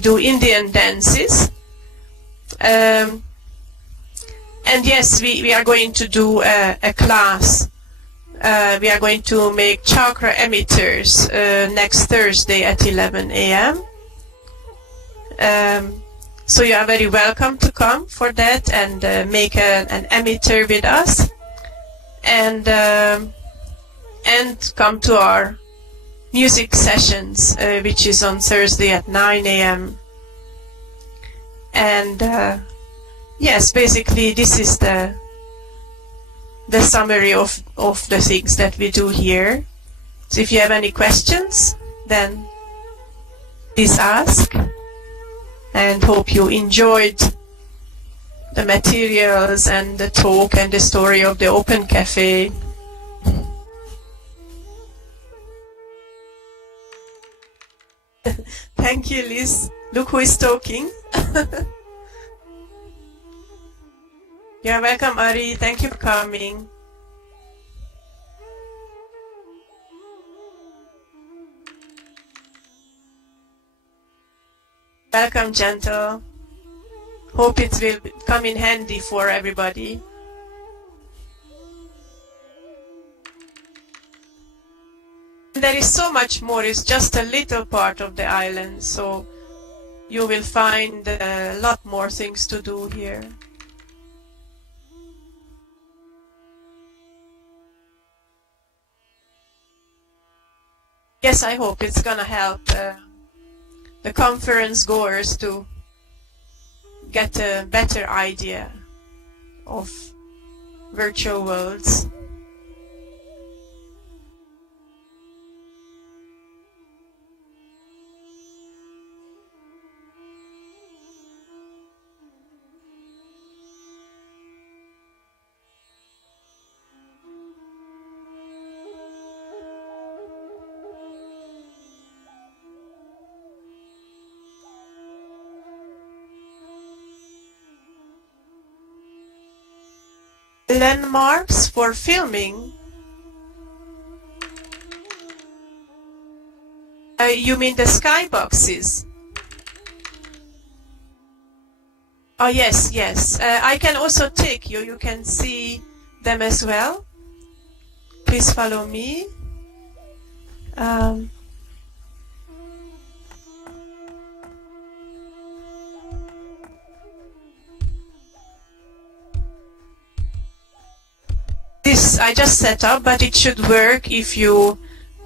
do Indian dances. And yes, we are going to do a class. We are going to make chakra emitters next Thursday at 11 a.m. So you are very welcome to come for that and make an emitter with us, and come to our music sessions, which is on Thursday at 9 a.m. And yes, basically this is the summary of the things that we do here. So if you have any questions, then please ask, and hope you enjoyed the materials and the talk and the story of the Open Cafe. Thank you, Liz. Look who is talking. You're welcome, Ari. Thank you for coming. Welcome, Gentle. Hope it will come in handy for everybody. There is so much more. It's just a little part of the island, so you will find a lot more things to do here. Yes, I hope it's gonna help the conference goers to get a better idea of virtual worlds. Landmarks for filming? You mean the skyboxes? Oh yes, yes. I can also take you. You can see them as well. Please follow me. this I just set up, but it should work if you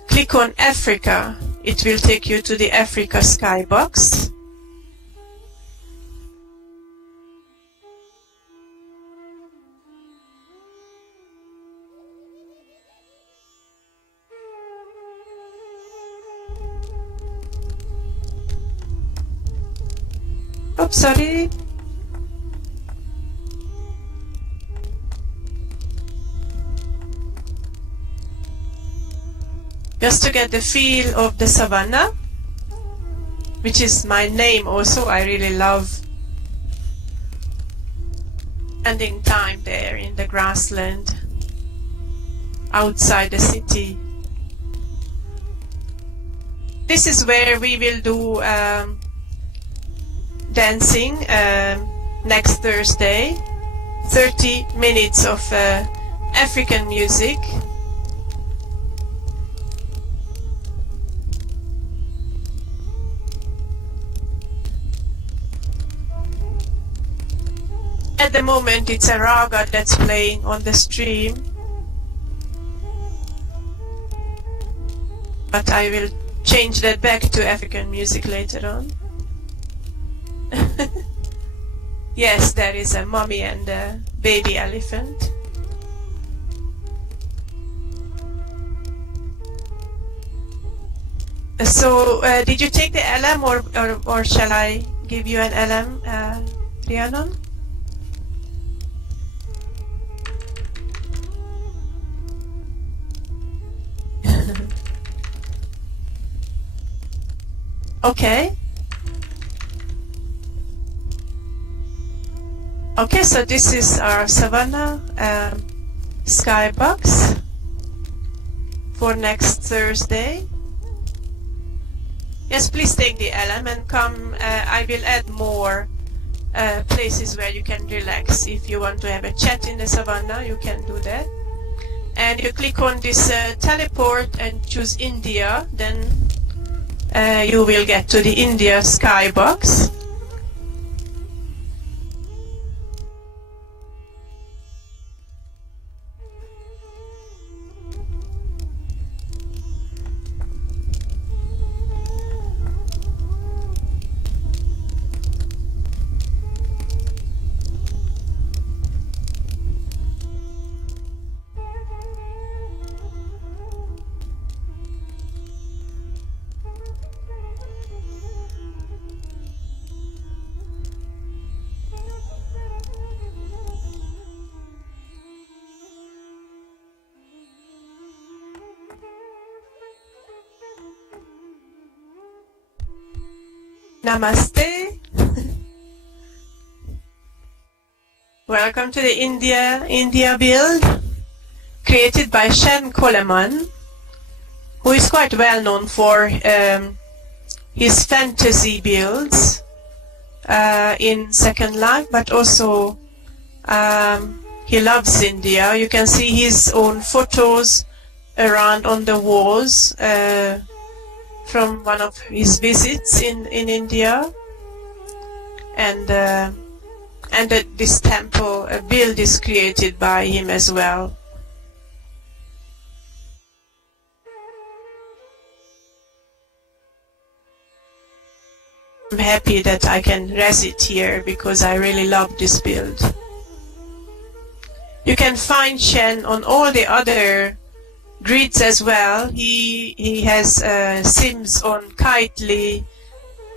click on Africa. It will take you to the Africa skybox. Oops, sorry. Just to get the feel of the savannah, which is my name also. I really love spending time there in the grassland outside the city. This is where we will do dancing next Thursday. 30 minutes of African music. At the moment it's a raga that's playing on the stream, but I will change that back to African music later on. Yes, there is a mommy and a baby elephant. So, did you take the LM or shall I give you an LM, Rhiannon? Okay. Okay, so this is our Savannah skybox for next Thursday. Yes, please take the LM and come. I will add more places where you can relax. If you want to have a chat in the Savannah, you can do that. And you click on this teleport and choose India, then you will get to the India skybox. Namaste. Welcome to the India build, created by Shen Coleman, who is quite well known for his fantasy builds in Second Life, but also he loves India. You can see his own photos around on the walls from one of his visits in India, and this temple build is created by him as well. I'm happy that I can res it here because I really love this build. You can find Shen on all the other grids as well. He has sims on Kitely,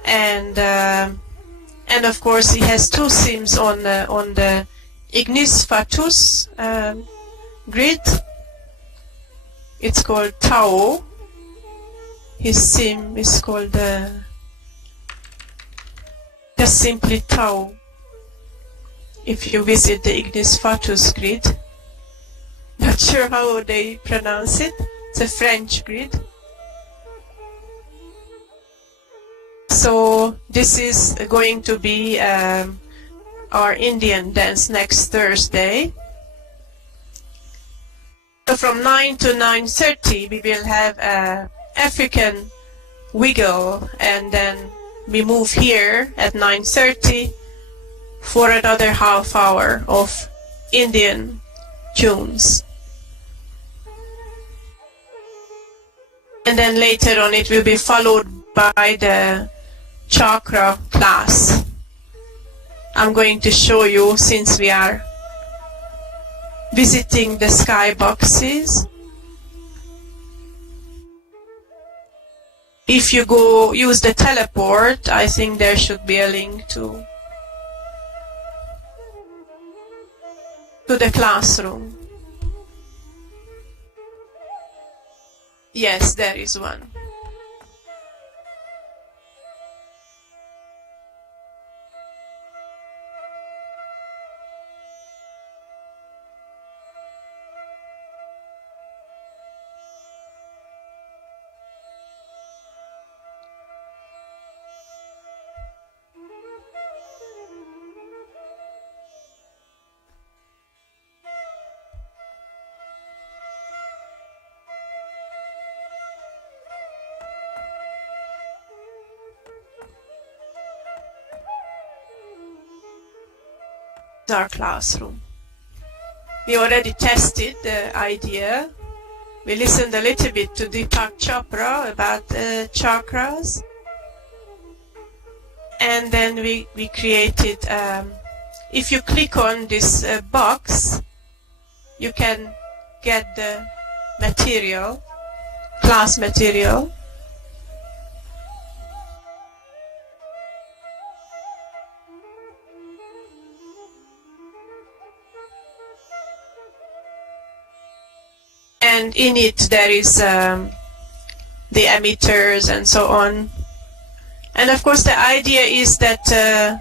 and of course he has 2 sims on the Ignis Fatuus grid. It's called Tao. His sim is called just simply Tao. If you visit the Ignis Fatuus grid. Not sure how they pronounce it. It's a French grid. So this is going to be our Indian dance next Thursday. So from 9 to 9:30 we will have African wiggle, and then we move here at 9:30 for another half hour of Indian tunes. And then later on it will be followed by the chakra class. I'm going to show you, since we are visiting the sky boxes. If you go use the teleport, I think there should be a link to the classroom. Yes, there is one. Our classroom. We already tested the idea. We listened a little bit to Deepak Chopra about the chakras, and then we created, if you click on this box, you can get the material, class material. And in it there is the emitters and so on. And of course the idea is that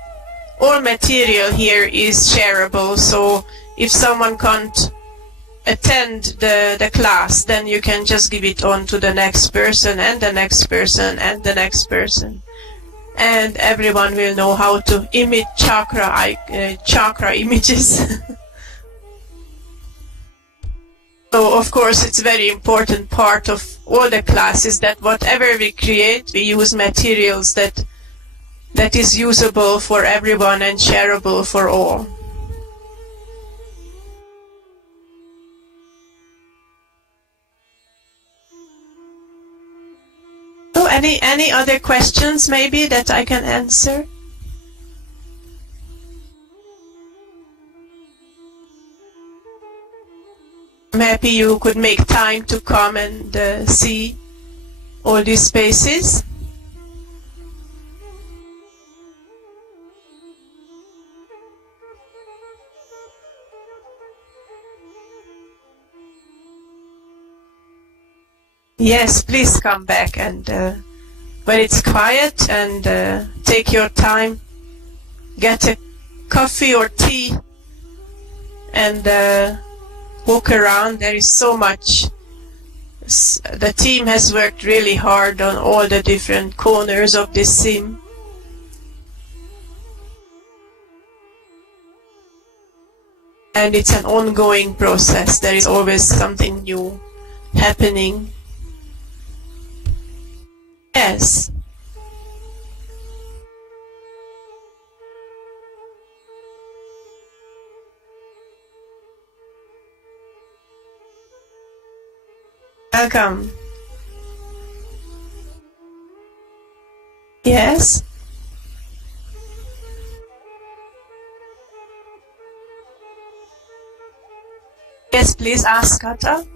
all material here is shareable, so if someone can't attend the class, then you can just give it on to the next person and the next person and the next person. And everyone will know how to emit chakra images. So of course it's a very important part of all the classes that whatever we create, we use materials that is usable for everyone and shareable for all. So any other questions maybe that I can answer? Maybe you could make time to come and see all these spaces. Yes, please come back, and when it's quiet, and take your time, get a coffee or tea, and walk around. There is so much. The team has worked really hard on all the different corners of this sim. And it's an ongoing process. There is always something new happening. Yes. Welcome. Yes. Yes, please ask Kata.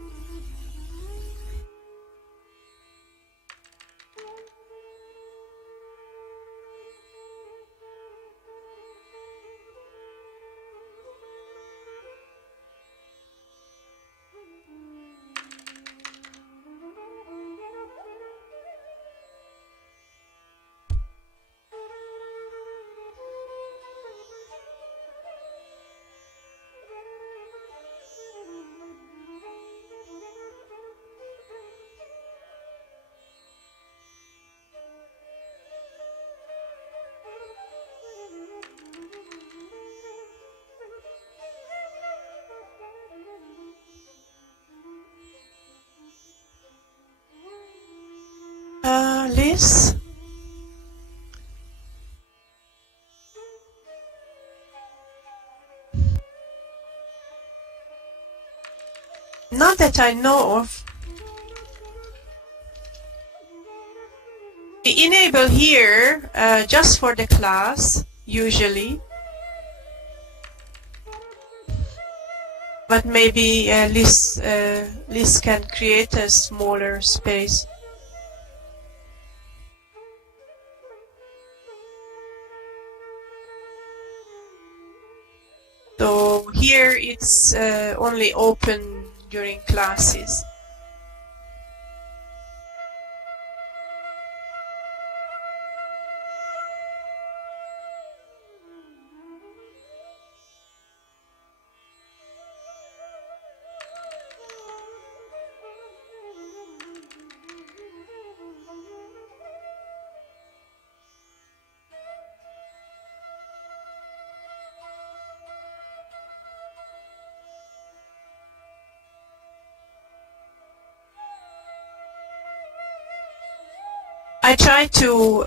Liz? Not that I know of. We enable here just for the class, usually. But maybe Liz can create a smaller space. So here it's only open during classes. I try to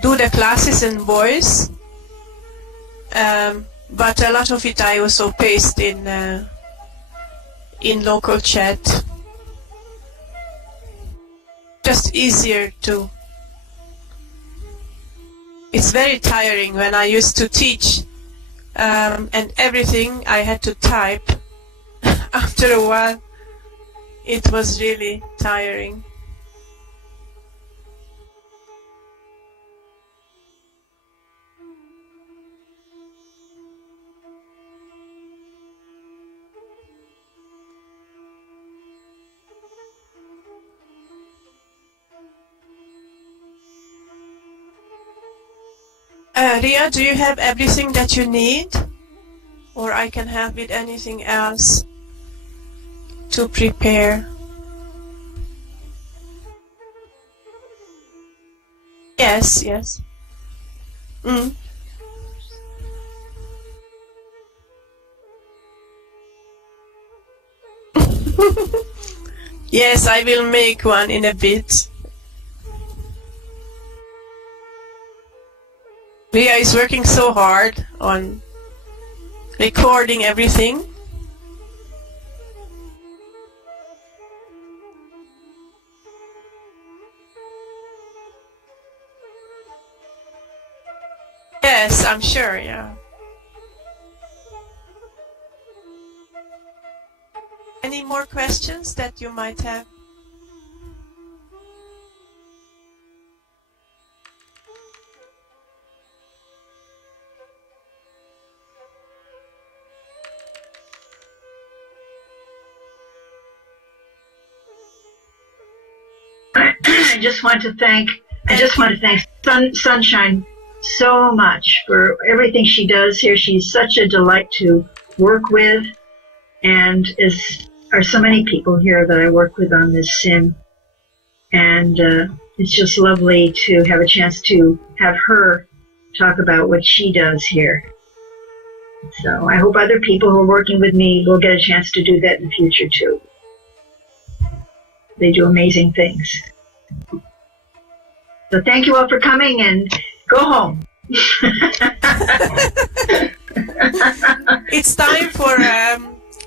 do the classes in voice, but a lot of it I also paste in local chat. Just easier to. It's very tiring when I used to teach, and everything I had to type. After a while, it was really tiring. Ria, do you have everything that you need? Or I can help with anything else to prepare? Yes, yes. Mm. Yes, I will make one in a bit. Ria is working so hard on recording everything. Yes, I'm sure, yeah. Any more questions that you might have? I just want to thank Sunshine so much for everything she does here. She's such a delight to work with, and are so many people here that I work with on this sim. And it's just lovely to have a chance to have her talk about what she does here. So I hope other people who are working with me will get a chance to do that in the future too. They do amazing things. So thank you all for coming, and go home. It's time for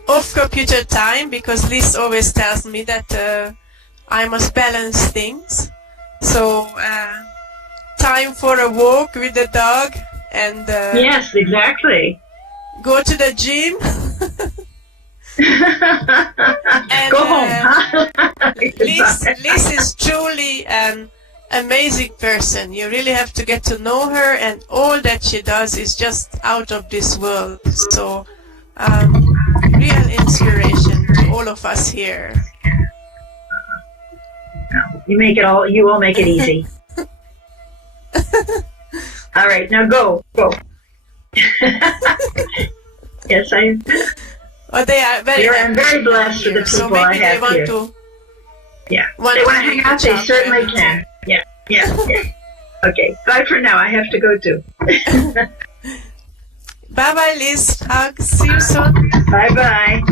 off-computer time, because Liz always tells me that I must balance things. So time for a walk with the dog, and yes, exactly. Go to the gym. And, go home. Liz is truly an amazing person. You really have to get to know her, and all that she does is just out of this world. So real inspiration to all of us here. You all make it easy. All right, now go. Yes, Well, they are I'm very blessed with the people so I have here. Yeah. They want to hang out, they certainly can. Yeah. Okay, bye for now. I have to go too. Bye-bye, Liz. Hugs. See you soon. Bye-bye.